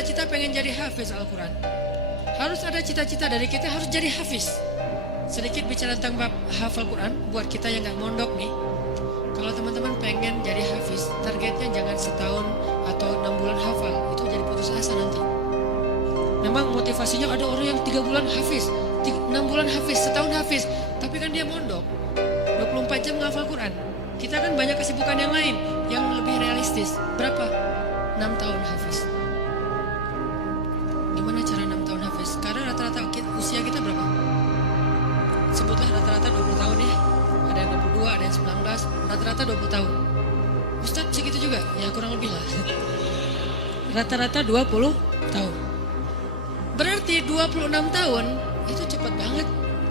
cita-cita pengen jadi hafiz Al-Quran. Harus ada cita-cita dari kita harus jadi hafiz. Sedikit bicara tentang bab hafal Quran buat kita yang gak mondok nih. Kalau teman-teman pengen jadi hafiz, targetnya jangan setahun atau 6 bulan hafal, itu jadi putus asa nanti. Memang motivasinya ada orang yang 3 bulan hafiz, 6 bulan hafiz, setahun hafiz, tapi kan dia mondok 24 jam menghafal Quran. Kita kan banyak kesibukan yang lain yang lebih realistis. Berapa? 6 tahun hafiz. Gimana cara 6 tahun hafiz? Sekarang rata-rata usia kita berapa? Sebutlah rata-rata 20 tahun ya. Ada yang 22, ada yang 19, rata-rata 20 tahun. Ustadz segitu juga? Ya kurang lebih lah. Rata-rata 20 tahun. Berarti 26 tahun itu cepat banget.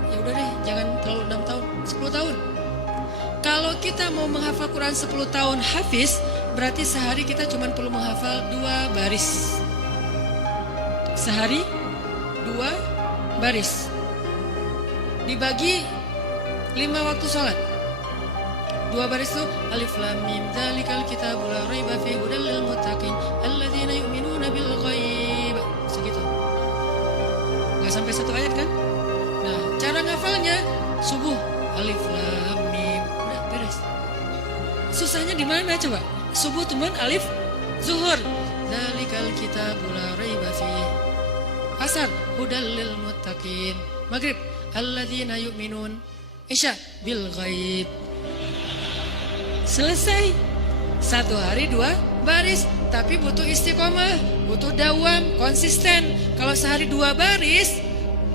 Ya udah deh, jangan terlalu 6 tahun, 10 tahun. Kalau kita mau menghafal Quran 10 tahun hafiz, berarti sehari kita cuma perlu menghafal 2 baris. Sehari 2 baris. Dibagi 5 waktu sholat. 2 baris itu alif lam mim dzalikal kitabul la raiba fihi hudal lil muttaqin alladzina yu'minuna bil ghaib. Segitu. Enggak sampai 1 ayat kan? Nah, cara ngafalnya subuh alif lam mim. Udah beres. Susahnya di mana coba? Subuh teman alif, zuhur dzalikal kitabul la raiba fihi. Asar hudal lil muttaqin. Maghrib alladzina yu'minun. Isya bil ghaib. Selesai. 1 hari 2 baris. Tapi butuh istiqomah, butuh dawam, konsisten. Kalau sehari 2 baris,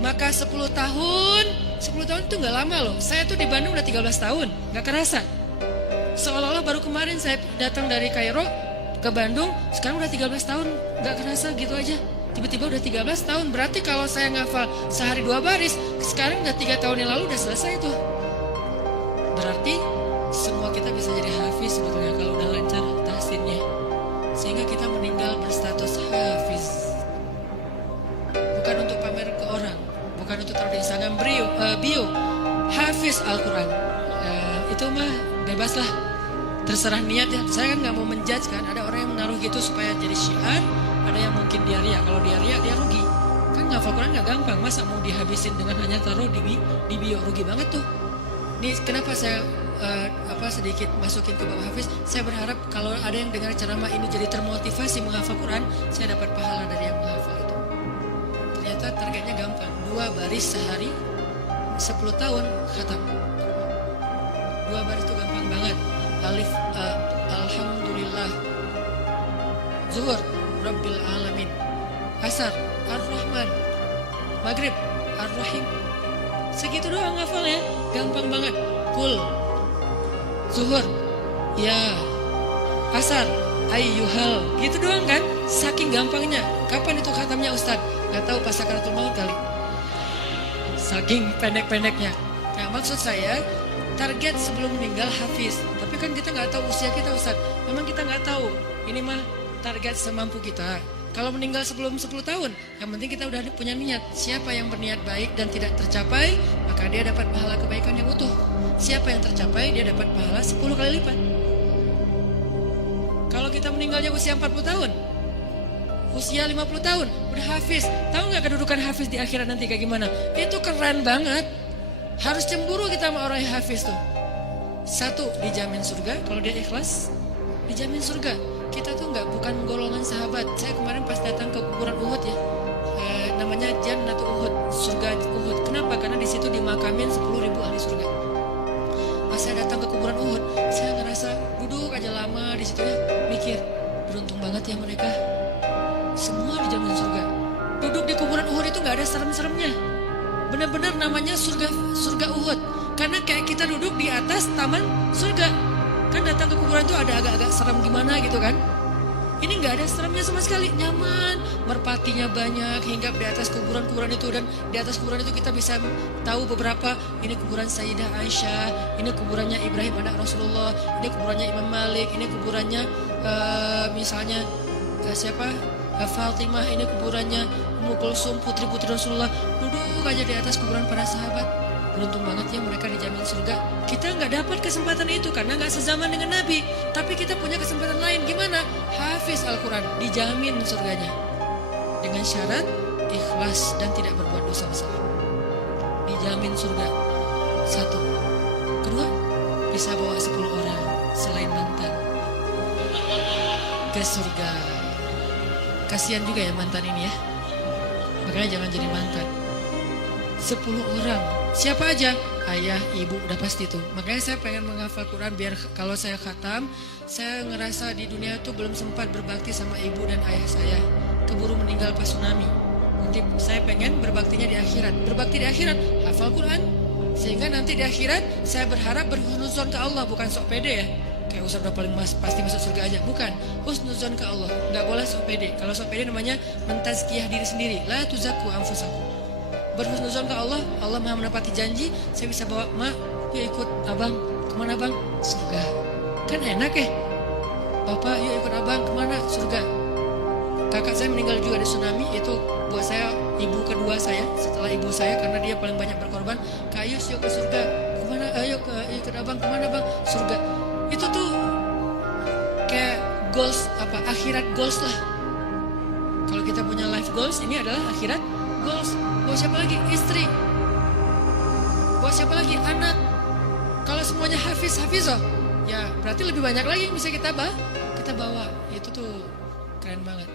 maka 10 tahun. 10 tahun itu gak lama loh. Saya tuh di Bandung udah 13 tahun, gak kerasa. Seolah-olah baru kemarin saya datang dari Kairo ke Bandung, sekarang udah 13 tahun, gak kerasa gitu aja. Tiba-tiba udah 13 tahun. Berarti kalau saya ngafal sehari 2 baris, sekarang udah 3 tahun yang lalu udah selesai tuh. Berarti semua kita bisa jadi hafiz sebetulnya kalau udah lancar tahsinnya. Sehingga kita meninggal berstatus hafiz. Bukan untuk pamer ke orang, bukan untuk taruh di Instagram bio hafiz Al-Quran. Itu mah bebas lah, terserah niat ya. Saya kan gak mau menjudge kan. Ada orang yang menaruh gitu supaya jadi syiar, ada yang mungkin dia riak. Kalau dia riak dia rugi. Kan ngafal Quran gak gampang, masa mau dihabisin dengan hanya taruh di bio, rugi banget tuh. Ini kenapa saya sedikit masukin ke bab hafiz. Saya berharap kalau ada yang dengar ceramah ini jadi termotivasi menghafal Quran, saya dapat pahala dari yang menghafal itu. Ternyata targetnya gampang, 2 baris sehari, 10 tahun khatam. 2 baris itu gampang banget. Alif alhamdulillah, zuhur rabbil alamin, asar ar-rahman, maghrib ar-rahim. Segitu doang hafalnya, gampang banget. Kul, zuhur, ya, asar, ayyuhal, gitu doang kan? Saking gampangnya. Kapan itu khatamnya Ustadz? Gak tahu pas sakaratul maut kali. Saking pendek-pendeknya. Nah, maksud saya target sebelum meninggal hafiz. Tapi kan kita gak tahu usia kita Ustadz. Memang kita gak tahu. Ini mah target semampu kita. Kalau meninggal sebelum 10 tahun, yang penting kita udah punya niat. Siapa yang berniat baik dan tidak tercapai, maka dia dapat pahala kebaikan yang utuh. Siapa yang tercapai, dia dapat pahala 10 kali lipat. Kalau kita meninggalnya usia 40 tahun, usia 50 tahun, udah hafiz. Tahu gak kedudukan hafiz di akhirat nanti kayak gimana? Itu keren banget. Harus cemburu kita sama orang yang hafiz tuh. 1, dijamin surga. Kalau dia ikhlas, dijamin surga. Kita tuh bukan golongan sahabat. Saya kemarin pas datang ke kuburan Uhud ya, namanya Jannatul Uhud, surga Uhud. Kenapa? Karena di situ dimakamin 10.000 ahli surga. Pas saya datang ke kuburan Uhud, saya ngerasa duduk aja lama di situ ya, mikir beruntung banget ya mereka, semua dijamin surga. Duduk di kuburan Uhud itu nggak ada serem-seremnya. Benar-benar namanya surga Uhud. Karena kayak kita duduk di atas taman surga. Kan datang ke kuburan itu ada agak-agak serem gimana gitu kan. Ini nggak ada seremnya sama sekali, nyaman, merpatinya banyak, hingga di atas kuburan-kuburan itu. Dan di atas kuburan itu kita bisa tahu beberapa, ini kuburan Sayyidah Aisyah, ini kuburannya Ibrahim anak Rasulullah, ini kuburannya Imam Malik, ini kuburannya misalnya siapa, Fatimah, ini kuburannya Ummu Kulsum, putri-putri Rasulullah. Duduk aja di atas kuburan para sahabat. Beruntung banget ya mereka dijamin surga. Kita nggak dapat kesempatan itu karena nggak sezaman dengan Nabi. Tapi kita punya kesempatan lain. Gimana? Hafiz Al-Quran, dijamin surganya. dengan syarat ikhlas dan tidak berbuat dosa besar. Dijamin surga. Satu. Kedua, bisa bawa 10 orang selain mantan ke surga. Kasihan juga ya mantan ini ya. Makanya jangan jadi mantan. 10 orang. Siapa aja? Ayah, ibu, udah pasti tuh. Makanya saya pengen menghafal Quran biar kalau saya khatam, saya ngerasa di dunia tuh belum sempat berbakti sama ibu dan ayah saya. Keburu meninggal pas tsunami. Nanti saya pengen berbaktinya di akhirat. Berbakti di akhirat, hafal Quran. Sehingga nanti di akhirat saya berharap berhusnuzon ke Allah, bukan sok pede ya. Kayak Ustaz udah paling pasti masuk surga aja. Bukan, husnuzon ke Allah. Nggak boleh sok pede. Kalau sok pede namanya mentazkiyah diri sendiri. La tuzakku anfusakum. Berhusnuzon ke Allah, Allah maha menepati janji. Saya bisa bawa, mak, yuk ikut abang. Kemana bang? Surga. Kan enak ya. Bapak, yuk ikut abang. Kemana? Surga. Kakak saya meninggal juga di tsunami. Itu buat saya ibu kedua saya setelah ibu saya, karena dia paling banyak berkorban. Kak Ayus, yuk ke surga. Kemana? Ayo ikut abang. Kemana bang? Surga. Itu tuh kayak goals, akhirat goals lah. Kalau kita punya life goals, ini adalah akhirat goals. Buat siapa lagi? Istri. Buat siapa lagi? Anak. Kalau semuanya hafizah, ya berarti lebih banyak lagi yang bisa kita bawa. Itu tuh keren banget.